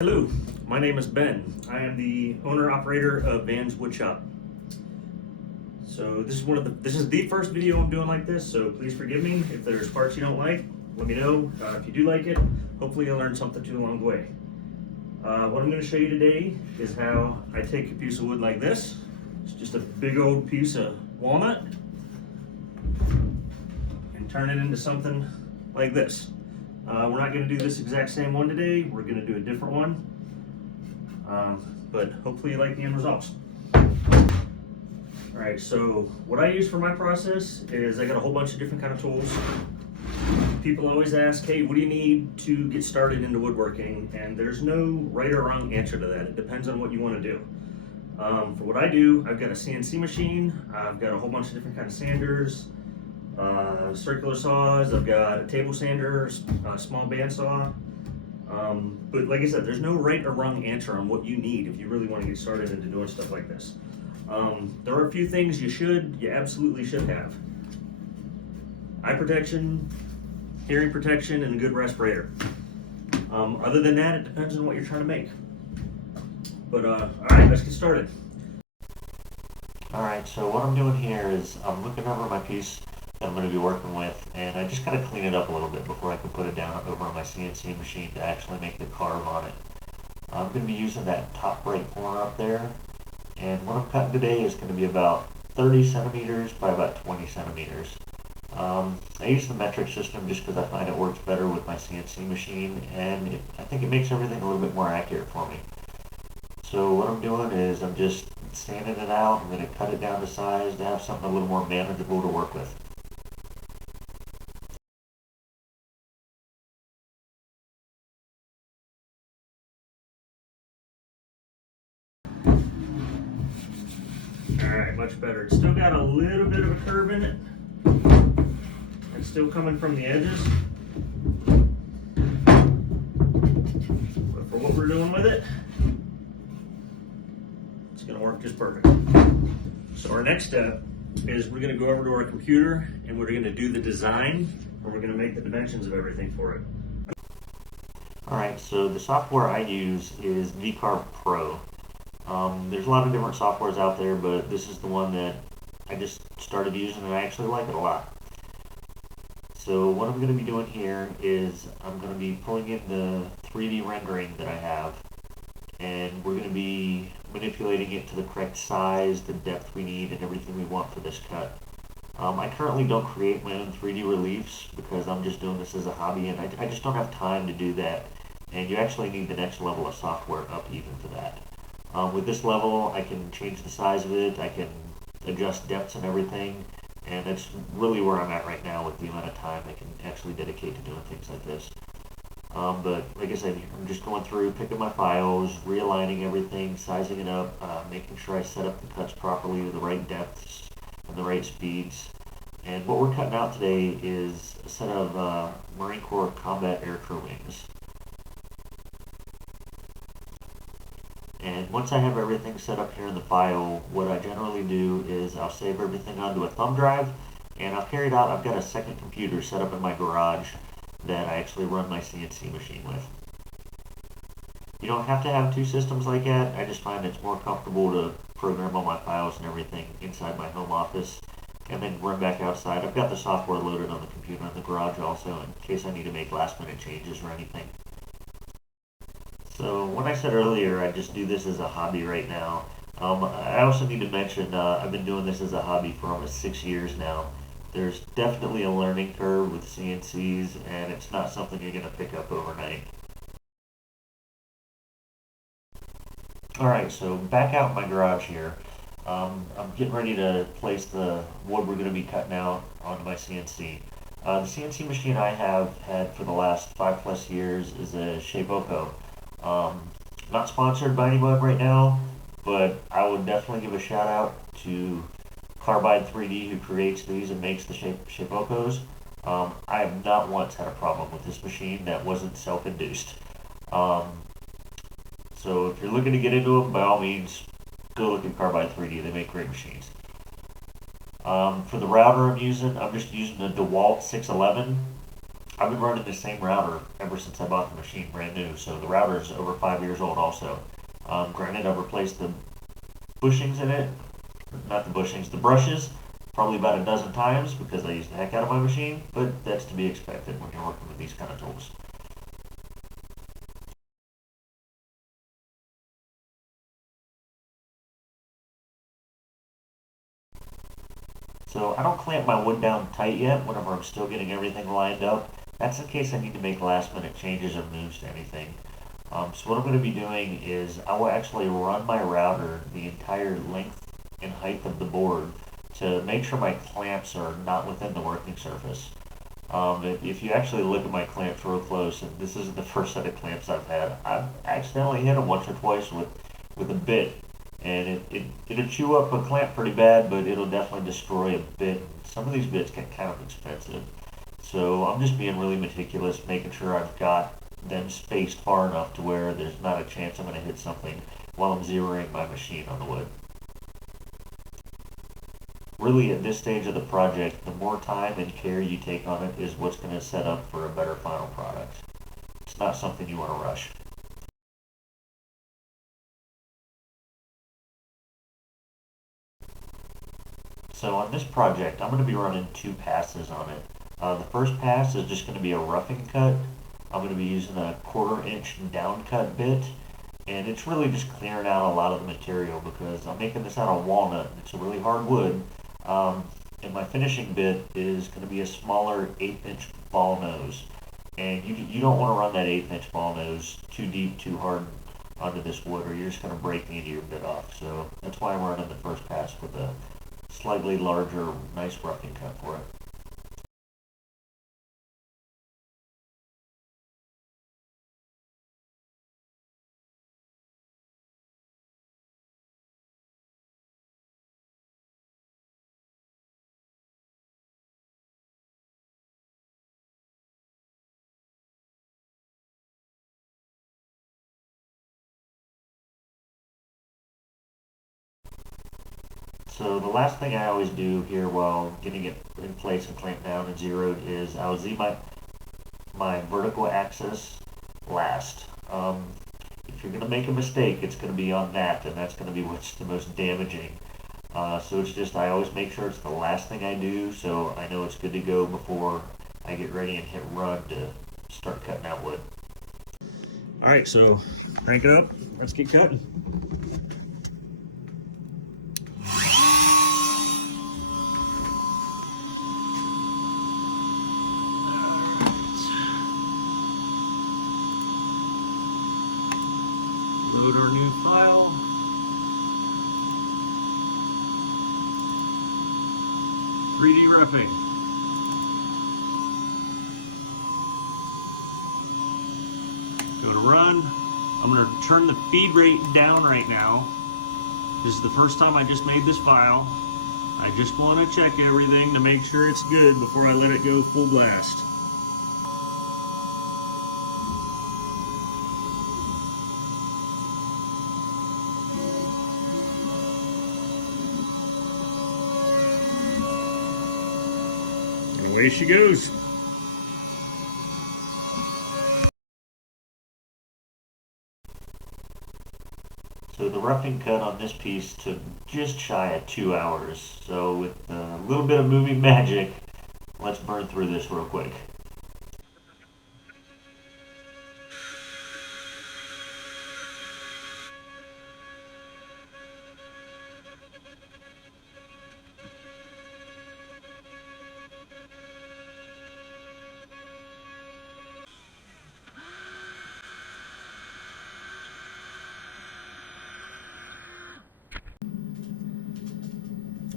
Hello, my name is Ben. I am the owner-operator of Van's Woodshop. So this is the first video I'm doing like this, so please forgive me if there's parts you don't like. Let me know. If you do like it, hopefully you'll learn something too along the way. What I'm going to show you today is how I take a piece of wood like this. It's just a big old piece of walnut and turn it into something like this. We're not going to do this exact same one today. We're going to do a different one. But hopefully you like the end results. Alright, so what I use for my process is I got a whole bunch of different kind of tools. People always ask, hey, what do you need to get started into woodworking? And there's no right or wrong answer to that. It depends on what you want to do. For what I do, I've got a CNC machine. I've got a whole bunch of different kinds of sanders. Circular saws, I've got a table sander, a small bandsaw. But like I said, there's no right or wrong answer on what you need if you really want to get started into doing stuff like this. There are a few things you absolutely should have. Eye protection, hearing protection, and a good respirator. Other than that, it depends on what you're trying to make. But alright, let's get started. Alright, so what I'm doing here is I'm looking over my piece that I'm going to be working with, and I just kind of clean it up a little bit before I can put it down over on my CNC machine to actually make the carve on it. I'm going to be using that top right corner up there, and what I'm cutting today is going to be about 30 centimeters by about 20 centimeters. I use the metric system just because I find it works better with my CNC machine, and I think it makes everything a little bit more accurate for me. So what I'm doing is I'm just sanding it out. I'm going to cut it down to size to have something a little more manageable to work with. Alright, much better. It's still got a little bit of a curve in it. It's still coming from the edges. But for what we're doing with it, it's going to work just perfect. So our next step is we're going to go over to our computer and we're going to do the design, and we're going to make the dimensions of everything for it. Alright, so the software I use is Pro. There's a lot of different softwares out there, but this is the one that I just started using and I actually like it a lot. So what I'm going to be doing here is I'm going to be pulling in the 3D rendering that I have, and we're going to be manipulating it to the correct size, the depth we need, and everything we want for this cut. I currently don't create my own 3D reliefs because I'm just doing this as a hobby, and I just don't have time to do that. And you actually need the next level of software up even for that. With this level, I can change the size of it, I can adjust depths and everything, and that's really where I'm at right now with the amount of time I can actually dedicate to doing things like this. But like I said, I'm just going through, picking my files, realigning everything, sizing it up, making sure I set up the cuts properly to the right depths and the right speeds. And what we're cutting out today is a set of Marine Corps combat aircrew wings. And once I have everything set up here in the file, what I generally do is I'll save everything onto a thumb drive, and I'll carry it out. I've got a second computer set up in my garage that I actually run my CNC machine with. You don't have to have two systems like that. I just find it's more comfortable to program all my files and everything inside my home office and then run back outside. I've got the software loaded on the computer in the garage also in case I need to make last minute changes or anything. So when I said earlier I just do this as a hobby right now, I also need to mention I've been doing this as a hobby for almost 6 years now. There's definitely a learning curve with CNCs, and it's not something you're going to pick up overnight. Alright, so back out in my garage here. I'm getting ready to place the wood we're going to be cutting out onto my CNC. The CNC machine I have had for the last 5+ years is a Shapeoko. Not sponsored by anyone right now, but I would definitely give a shout out to Carbide 3D who creates these and makes the Shapeokos. I have not once had a problem with this machine that wasn't self-induced. So if you're looking to get into them, by all means, go look at Carbide 3D. They make great machines. For the router I'm just using a Dewalt 611. I've been running the same router ever since I bought the machine brand new, so the router is over 5 years old also. Granted, I've replaced the bushings in it, not the bushings, the brushes, probably about a dozen times because I use the heck out of my machine, but that's to be expected when you're working with these kind of tools. So I don't clamp my wood down tight yet whenever I'm still getting everything lined up. That's in case I need to make last minute changes or moves to anything. So what I'm going to be doing is I will actually run my router the entire length and height of the board to make sure my clamps are not within the working surface. If you actually look at my clamps real close, and this isn't the first set of clamps I've had, I've accidentally hit them once or twice with a bit. And it'll chew up a clamp pretty bad, but it'll definitely destroy a bit. Some of these bits get kind of expensive. So I'm just being really meticulous, making sure I've got them spaced far enough to where there's not a chance I'm going to hit something while I'm zeroing my machine on the wood. Really, at this stage of the project, the more time and care you take on it is what's going to set up for a better final product. It's not something you want to rush. So on this project, I'm going to be running 2 passes on it. The first pass is just going to be a roughing cut. I'm going to be using a 1/4 inch down cut bit, and it's really just clearing out a lot of the material because I'm making this out of walnut. It's a really hard wood, and my finishing bit is going to be a smaller 1/8 inch ball nose. And you don't want to run that 1/8 inch ball nose too deep, too hard onto this wood, or you're just going to break any of your bit off. So that's why I'm running the first pass with a slightly larger, nice roughing cut for it. So the last thing I always do here while getting it in place and clamped down and zeroed is I'll Z my vertical axis last. If you're going to make a mistake, it's going to be on that, and that's going to be what's the most damaging. So it's just I always make sure it's the last thing I do, so I know it's good to go before I get ready and hit run to start cutting out wood. Alright, so crank it up. Let's get cutting. Load our new file. "3D roughing." Go to run. I'm going to turn the feed rate down right now. This is the first time I just made this file. I just want to check everything to make sure it's good before I let it go full blast. And away she goes. So the roughing cut on this piece took just shy of 2 hours. So with a little bit of moving magic, let's burn through this real quick.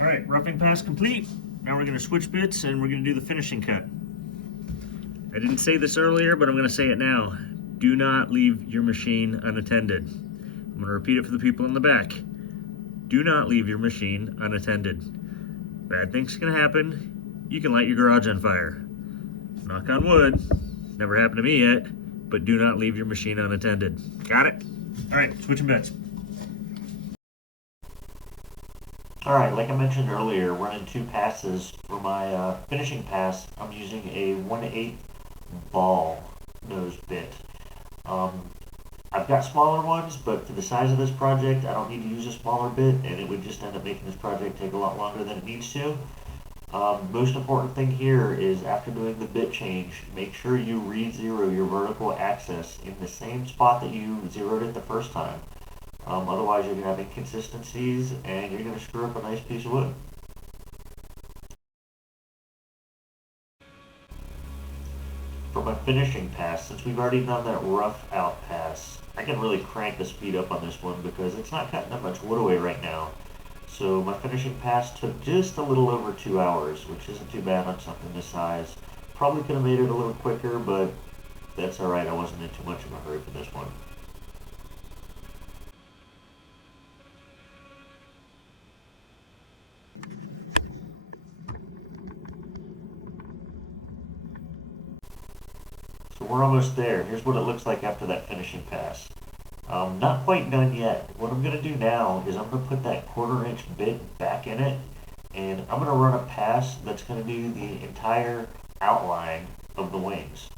Alright, roughing pass complete. Now we're going to switch bits and we're going to do the finishing cut. I didn't say this earlier, but I'm going to say it now. Do not leave your machine unattended. I'm going to repeat it for the people in the back. Do not leave your machine unattended. Bad things can happen. You can light your garage on fire. Knock on wood. Never happened to me yet, but do not leave your machine unattended. Got it? Alright, switching bits. Alright, like I mentioned earlier, running 2 passes for my finishing pass. I'm using a 1/8 ball nose bit. I've got smaller ones, but for the size of this project, I don't need to use a smaller bit, and it would just end up making this project take a lot longer than it needs to. Most important thing here is after doing the bit change, make sure you re-zero your vertical axis in the same spot that you zeroed it the first time. Otherwise you're going to have inconsistencies and you're going to screw up a nice piece of wood. For my finishing pass, since we've already done that rough out pass, I can really crank the speed up on this one because it's not cutting that much wood away right now. So my finishing pass took just a little over 2 hours, which isn't too bad on something this size. Probably could have made it a little quicker, but that's alright, I wasn't in too much of a hurry for this one. So we're almost there. Here's what it looks like after that finishing pass. Not quite done yet. What I'm going to do now is I'm going to put that 1/4 inch bit back in it, and I'm going to run a pass that's going to do the entire outline of the wings.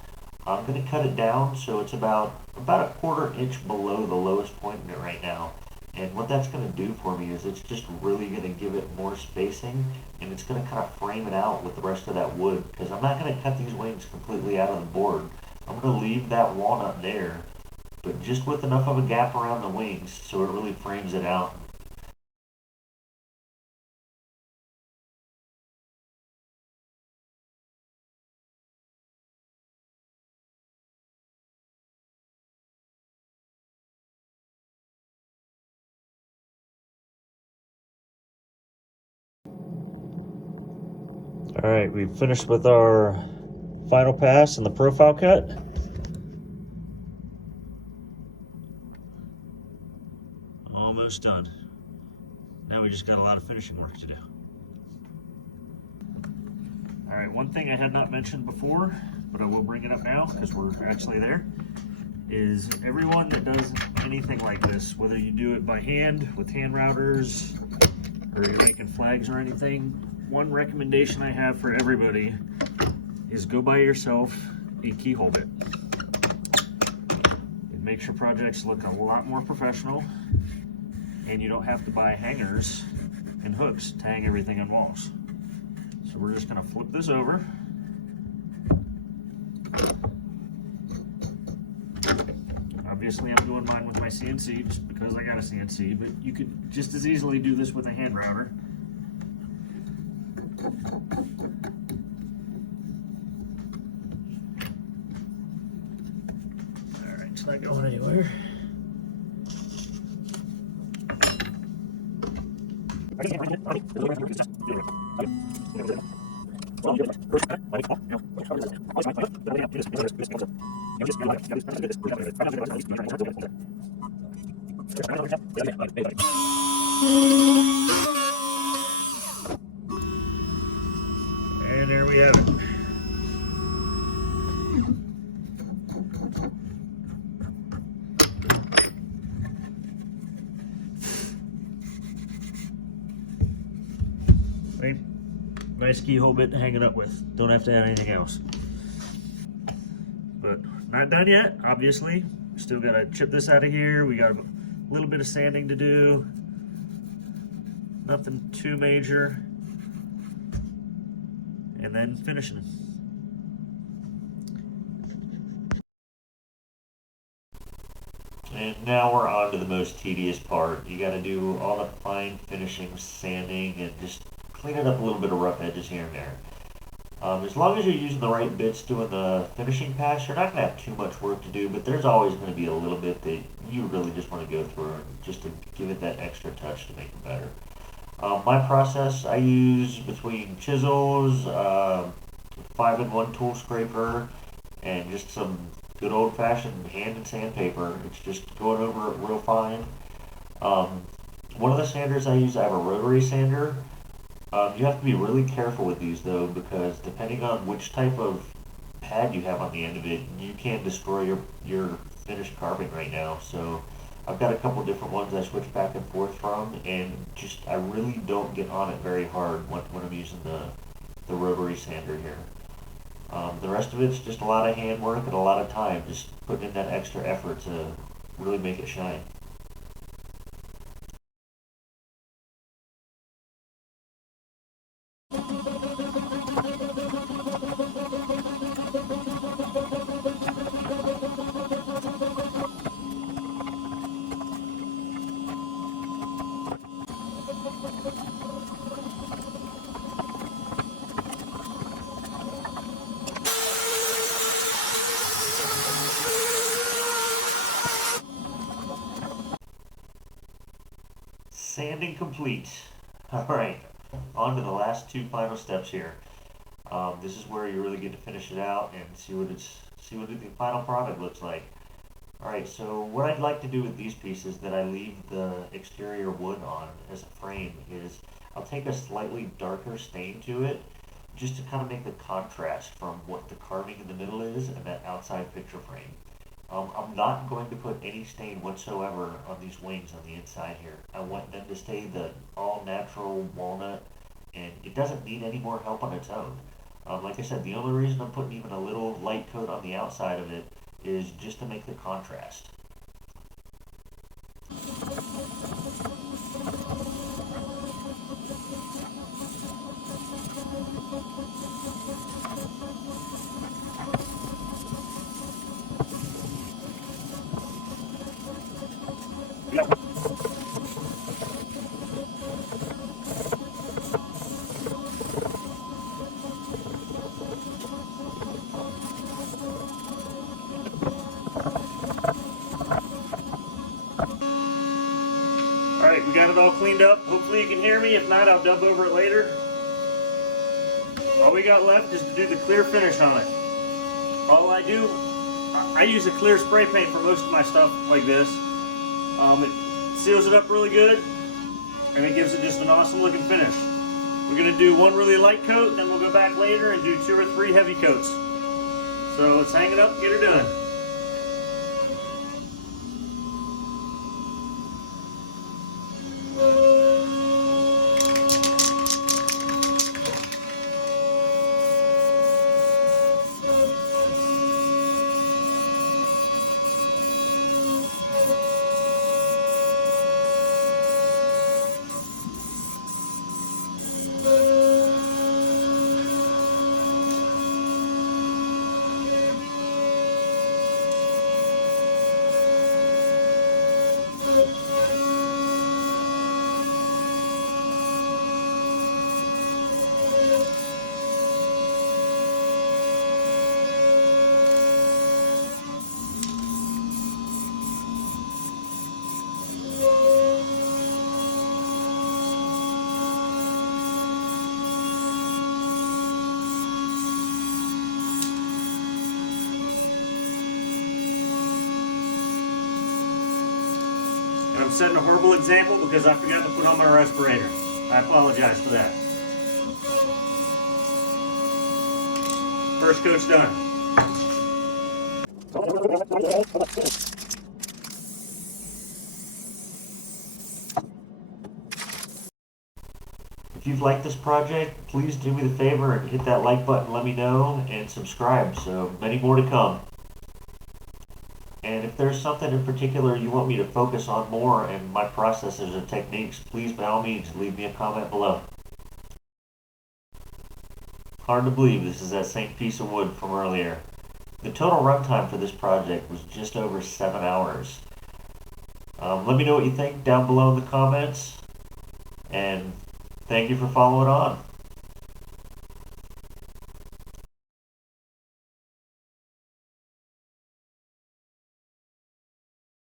I'm going to cut it down so it's about a 1/4 inch below the lowest point in it right now. And what that's going to do for me is it's just really going to give it more spacing, and it's going to kind of frame it out with the rest of that wood, because I'm not going to cut these wings completely out of the board. I'm going to leave that walnut there, but just with enough of a gap around the wings so it really frames it out. Alright, we've finished with our final pass and the profile cut. Almost done. Now we just got a lot of finishing work to do. Alright, one thing I had not mentioned before, but I will bring it up now because we're actually there, is everyone that does anything like this, whether you do it by hand with hand routers or you're making flags or anything, one recommendation I have for everybody is go buy yourself a keyhole bit. It makes your projects look a lot more professional, and you don't have to buy hangers and hooks to hang everything on walls. So we're just gonna flip this over. Obviously I'm doing mine with my CNC just because I got a CNC, but you could just as easily do this with a hand router. Alright, it's not going anywhere. And there we have it. Nice keyhole bit to hang it up with. Don't have to add anything else. But not done yet, obviously. Still gotta chip this out of here. We got a little bit of sanding to do. Nothing too major. And then finishing. And now we're on to the most tedious part. You gotta do all the fine finishing, sanding, and just clean it up a little bit of rough edges here and there. As long as you're using the right bits doing the finishing pass, you're not going to have too much work to do, but there's always going to be a little bit that you really just want to go through just to give it that extra touch to make it better. My process, I use between chisels, 5-in-1 tool scraper, and just some good old-fashioned hand and sandpaper. It's just going over it real fine. One of the sanders I use, I have a rotary sander. You have to be really careful with these though, because depending on which type of pad you have on the end of it, you can destroy your finished carving right now. So I've got a couple different ones I switch back and forth from, and just I really don't get on it very hard when I'm using the rotary sander here. The rest of it's just a lot of handwork and a lot of time, just putting in that extra effort to really make it shine. Sanding complete. Alright, on to the last two final steps here. This is where you really get to finish it out and see what the final product looks like. Alright, so what I'd like to do with these pieces that I leave the exterior wood on as a frame is I'll take a slightly darker stain to it just to kind of make the contrast from what the carving in the middle is and that outside picture frame. I'm not going to put any stain whatsoever on these wings on the inside here. I want them to stay the all natural walnut, and it doesn't need any more help on its own. Like I said, the only reason I'm putting even a little light coat on the outside of it is just to make the contrast. Alright, we got it all cleaned up. Hopefully you can hear me. If not, I'll dub over it later. All we got left is to do the clear finish on it. All I do, I use a clear spray paint for most of my stuff like this. It seals it up really good, and it gives it just an awesome looking finish. We're going to do one really light coat, then we'll go back later and do 2 or 3 heavy coats. So let's hang it up and get her done. I'm setting a horrible example because I forgot to put on my respirator. I apologize for that. First coat's done. If you've liked this project, please do me the favor and hit that like button, let me know, and subscribe. So many more to come. And if there's something in particular you want me to focus on more in my processes or techniques, please by all means leave me a comment below. Hard to believe this is that same piece of wood from earlier. The total runtime for this project was just over 7 hours. Let me know what you think down below in the comments, and thank you for following on.